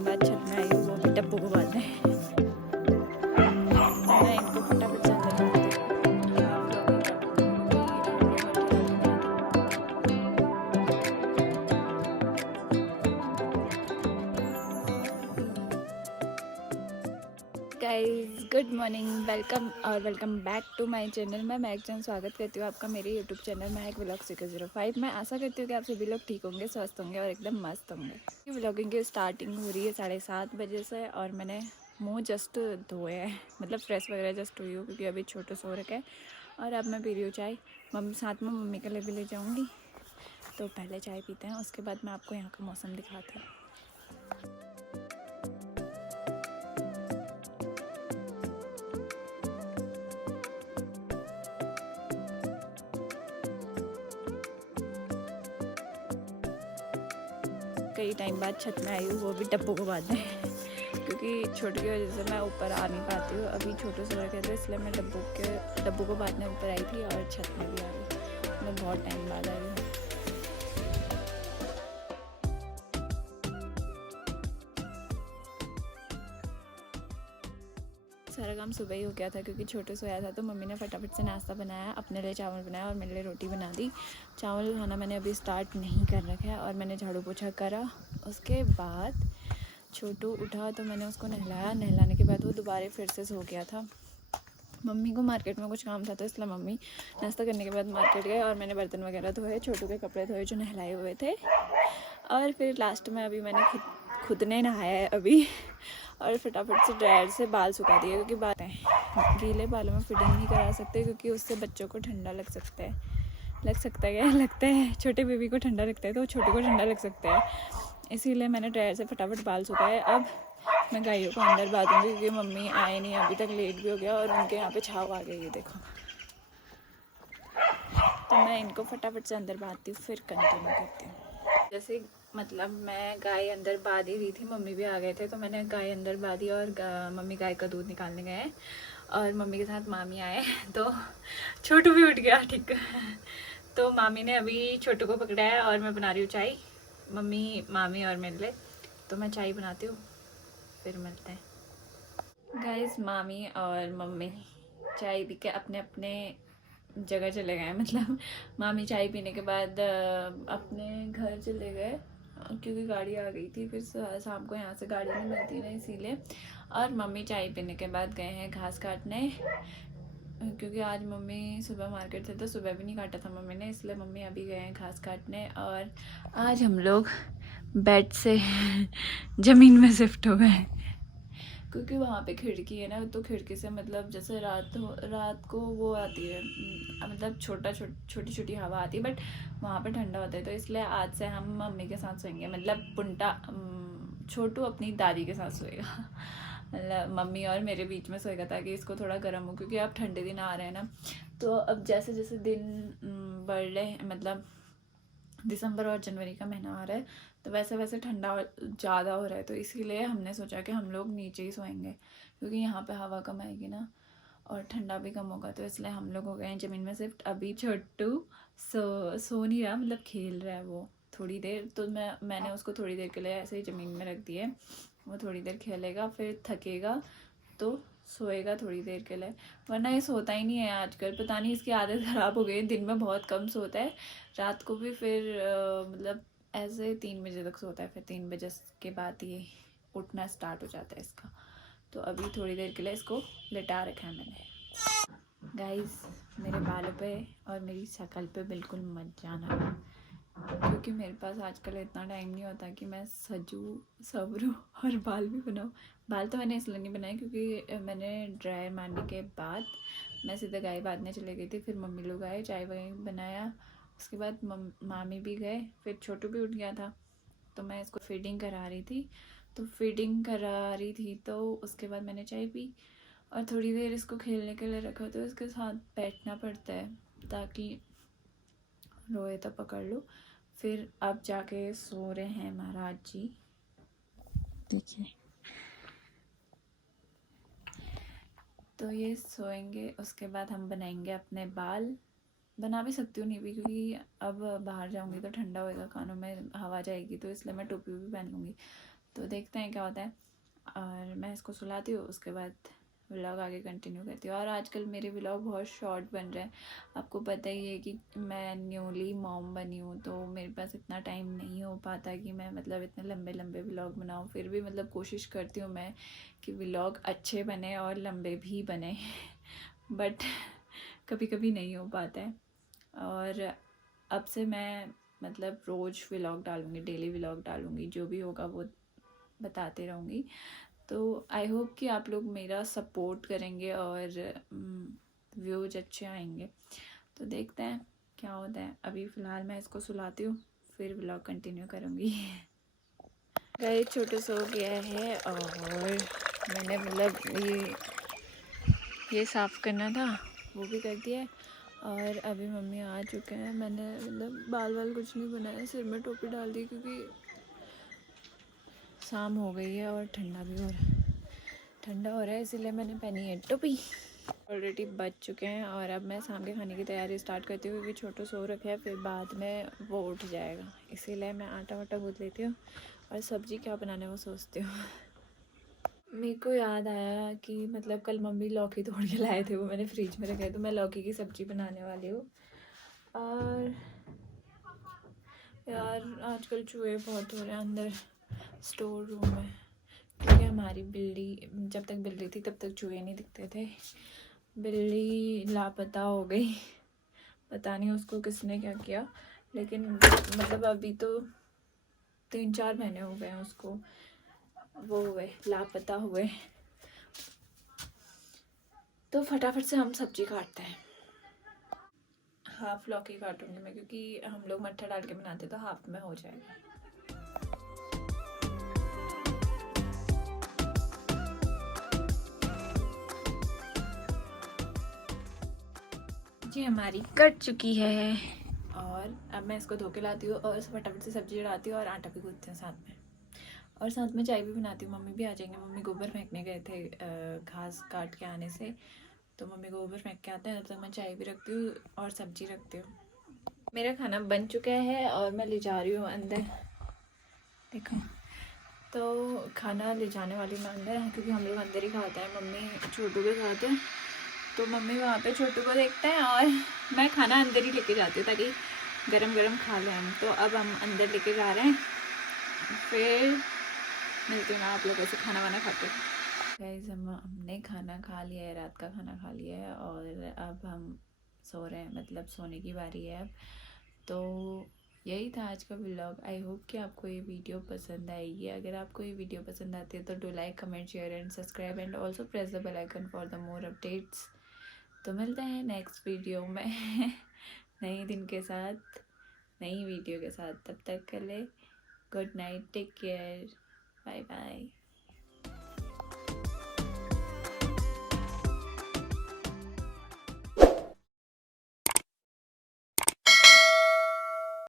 Time बाद छत में आई हूँ, वो भी डब्बू को बांधने। तो मैं इनको फटाफट से अंदर बांध देती हूँ। vlogging guys, good morning, welcome back to my channel. मैं महक स्वागत करती हूँ आपका मेरे यूट्यूब चैनल महक व्लॉग 605। मैं आशा करती हूँ कि आप सभी लोग ठीक होंगे, स्वस्थ होंगे और एकदम मस्त होंगे। व्लॉगिंग की स्टार्टिंग हो रही है 7:30 बजे से और मैंने मुंह जस्ट धोए हैं, मतलब फ्रेश वगैरह जस्ट हुई हूँ क्योंकि अभी छोटे सो रखे हैं। और अब मैं पी रही हूँ चाय, साथ में मम्मी के लिए भी ले जाऊँगी। तो पहले चाय पीते हैं, उसके बाद मैं आपको यहाँ का मौसम दिखाती हूँ। कई टाइम बाद छत में आई हूँ, वो भी डब्बू को बांधने क्योंकि छोटू की वजह से मैं ऊपर आ नहीं पाती हूँ। अभी छोटू सो रखे थे इसलिए मैं डब्बू को बांधने ऊपर आई थी और छत में भी आ गई। मैं बहुत टाइम बाद आई हूँ। सारा काम सुबह ही हो गया था क्योंकि छोटू सोया था, तो मम्मी ने फटाफट से नाश्ता बनाया, अपने लिए चावल बनाया और मेरे लिए रोटी बना दी। चावल खाना मैंने अभी स्टार्ट नहीं कर रखा है और मैंने झाड़ू पोछा करा। उसके बाद छोटू उठा तो मैंने उसको नहलाया। नहलाने के बाद वो दोबारा फिर से सो गया था। मम्मी को मार्केट में कुछ काम था तो इसलिए मम्मी नाश्ता करने के बाद मार्केट गए और मैंने बर्तन वगैरह धोए, छोटू के कपड़े धोए जो नहलाए हुए थे। और फिर लास्ट में अभी मैंने खुद ने नहाया है अभी और फटाफट से ड्रायर से बाल सुखा दिए क्योंकि बाल गीले बालों में फिटिंग नहीं करा सकते क्योंकि उससे बच्चों को ठंडा लग सकता है क्या लगता है, छोटे बेबी को ठंडा लगता है तो छोटे को ठंडा लग सकता है। इसीलिए मैंने ड्रायर से फटाफट बाल सुखाए। अब मैं गायों को अंदर बांधूंगी क्योंकि मम्मी आए नहीं अभी तक, लेट भी हो गया और उनके यहाँ पे छाव आ गई है, देखो। तो मैं इनको फटाफट से अंदर बांधती हूँ, फिर कंटिन्यू करती हूँ। जैसे मतलब मैं गाय अंदर बांध ही रही थी, मम्मी भी आ गए थे तो मैंने गाय अंदर बांधी और मम्मी गाय का दूध निकालने गए और मम्मी के साथ मामी आए तो छोटू भी उठ गया, ठीक। तो मामी ने अभी छोटू को पकड़ाया और मैं बना रही हूँ चाय, मम्मी मामी और मेरे लिए। तो मैं चाय बनाती हूँ, फिर मिलते हैं। गाइस, मामी और मम्मी चाय पी के अपने अपने जगह चले गए। मतलब मामी चाय पीने के बाद अपने घर चले गए क्योंकि गाड़ी आ गई थी, फिर शाम को यहाँ से गाड़ी नहीं मिलती ना, इसीलिए। और मम्मी चाय पीने के बाद गए हैं घास काटने क्योंकि आज मम्मी सुबह मार्केट थे तो सुबह भी नहीं काटा था मम्मी ने, इसलिए मम्मी अभी गए हैं घास काटने। और आज हम लोग बेड से ज़मीन में शिफ्ट हो गए क्योंकि वहाँ पे खिड़की है ना, तो खिड़की से मतलब जैसे रात को वो आती है, मतलब छोटी छोटी हवा आती है, बट वहाँ पे ठंडा होता है। तो इसलिए आज से हम मम्मी के साथ सोएंगे, मतलब पुंटा छोटू अपनी दादी के साथ सोएगा। मतलब मम्मी और मेरे बीच में सोएगा ताकि इसको थोड़ा गर्म हो, क्योंकि अब ठंडे दिन आ रहे हैं ना। तो अब जैसे जैसे दिन बढ़ रहे, मतलब दिसंबर और जनवरी का महीना आ रहा है तो वैसे वैसे ठंडा ज़्यादा हो रहा है, तो इसीलिए हमने सोचा कि हम लोग नीचे ही सोएंगे क्योंकि यहाँ पे हवा कम आएगी ना और ठंडा भी कम होगा। तो इसलिए हम लोग हो गए हैं ज़मीन में शिफ्ट। अभी छोटू सो नहीं रहा, मतलब खेल रहा है वो थोड़ी देर, तो मैंने उसको थोड़ी देर के लिए ऐसे ही ज़मीन में रख दिया है। वो थोड़ी देर खेलेगा, फिर थकेगा तो सोएगा थोड़ी देर के लिए, वरना ये सोता ही नहीं है आजकल। पता नहीं इसकी आदत ख़राब हो गई, दिन में बहुत कम सोता है, रात को भी फिर मतलब ऐसे 3 बजे तक सोता है, फिर 3 बजे के बाद ये उठना स्टार्ट हो जाता है इसका। तो अभी थोड़ी देर के लिए इसको लिटा रखा है मैंने। गाइस, मेरे बालों पे और मेरी शक्ल पे बिल्कुल मत जाना क्योंकि मेरे पास आजकल इतना टाइम नहीं होता कि मैं सजूँ सवरूँ और बाल भी बनाऊँ। बाल तो मैंने इसलिए नहीं बनाए क्योंकि मैंने ड्रायर मारने के बाद मैं सीधा गाय बांधने चले गई थी, फिर मम्मी लोग आए, चाय वाय बनाया, उसके बाद मामी भी गए, फिर छोटू भी उठ गया था तो मैं इसको फीडिंग करा रही थी। तो उसके बाद मैंने चाय पी और थोड़ी देर इसको खेलने के लिए रखा, तो इसके साथ बैठना पड़ता है ताकि रोए तो पकड़ लो। फिर अब जाके सो रहे हैं महाराज जी, देखिए। तो ये सोएंगे, उसके बाद हम बनाएंगे अपने बाल। बना भी सकती हूँ नहीं भी क्योंकि अब बाहर जाऊंगी तो ठंडा होएगा, कानों में हवा जाएगी, तो इसलिए मैं टोपी भी पहन लूँगी। तो देखते हैं क्या होता है। और मैं इसको सुलाती हूँ, उसके बाद व्लॉग आगे कंटिन्यू करती हूँ। और आजकल मेरे व्लॉग बहुत शॉर्ट बन रहे हैं। आपको पता ही है कि मैं न्यूली मॉम बनी हूँ, तो मेरे पास इतना टाइम नहीं हो पाता कि मैं मतलब इतने लंबे लंबे व्लॉग बनाऊँ। फिर भी मतलब कोशिश करती हूँ मैं कि व्लॉग अच्छे बने और लंबे भी बने बट कभी कभी नहीं हो पाता है। और अब से मैं मतलब रोज़ व्लॉग डालूँगी, डेली व्लॉग डालूँगी, जो भी होगा वो बताते रहूँगी। तो आई होप कि आप लोग मेरा सपोर्ट करेंगे और व्यूज अच्छे आएंगे। तो देखते हैं क्या होता है। अभी फ़िलहाल मैं इसको सुलाती हूँ, फिर व्लॉग कंटिन्यू करूँगी। गाइस छोटू सो गया है और मैंने मतलब ये साफ़ करना था वो भी कर दिया है। और अभी मम्मी आ चुके हैं। मैंने मतलब बाल कुछ नहीं बनाया, सिर में टोपी डाल दी क्योंकि शाम हो गई है और ठंडा भी हो रहा है, ठंडा हो रहा है इसीलिए मैंने पहनी है टोपी। ऑलरेडी बज चुके हैं और अब मैं शाम के खाने की तैयारी स्टार्ट करती हूँ क्योंकि छोटू सो रखे है, फिर बाद में वो उठ जाएगा। इसीलिए मैं आटा वाटा गूँथ लेती हूँ और सब्ज़ी क्या बनाने वो सोचती हूँ। मेरे को याद आया कि मतलब कल मम्मी लौकी तोड़ के लाए थे, वो मैंने फ्रिज में रखे, तो मैं लौकी की सब्ज़ी बनाने वाली हूँ। और यार आजकल चूहे बहुत हो रहे हैं अंदर स्टोर रूम में, क्योंकि हमारी बिल्ली, जब तक बिल्ली थी तब तक चूहे नहीं दिखते थे। बिल्ली लापता हो गई, पता नहीं उसको किसने क्या किया, लेकिन मतलब अभी तो 3-4 महीने हो गए हैं उसको वो हुए लापता हुए। तो फटाफट से हम सब्जी काटते हैं। हाफ लौकी काटूंगी मैं क्योंकि हम लोग मट्ठा डाल के बनाते तो हाफ में हो जाएगा। जी हमारी कट चुकी है और अब मैं इसको धो के लाती हूँ और फटाफट से सब्जी चढ़ाती हूँ और आटा भी गूँथती हूँ साथ में, और साथ में चाय भी बनाती हूँ। मम्मी भी आ जाएंगे, मम्मी गोबर फेंकने गए थे घास काट के आने से, तो मम्मी गोबर फेंक के आते हैं, तब तक मैं चाय भी रखती हूँ और सब्जी रखती हूँ। मेरा खाना बन चुका है और मैं ले जा रही हूँ अंदर, देखो। तो खाना ले जाने वाली मैं अंदर है क्योंकि हम लोग अंदर ही खाते हैं, मम्मी छोटू के साथ है, तो मम्मी वहाँ पे छोटू को देखते हैं और मैं खाना अंदर ही लेके जाती हूँ ताकि गरम गरम खा लें हम। तो अब हम अंदर लेके जा रहे हैं, फिर मिलती हूँ मैं आप लोगों से खाना वाना खा के। गाइस हमने खाना खा लिया है, रात का खाना खा लिया है और अब हम सो रहे हैं, मतलब सोने की बारी है अब। तो यही था आज का व्लॉग। आई होप कि आपको ये वीडियो पसंद आएगी। अगर आपको ये वीडियो पसंद आती है तो do like, comment, share and subscribe and also press the bell icon for the more updates. तो मिलते हैं नेक्स्ट वीडियो में नई दिन के साथ, नई वीडियो के साथ। तब तक के लिए good night, take care, bye bye.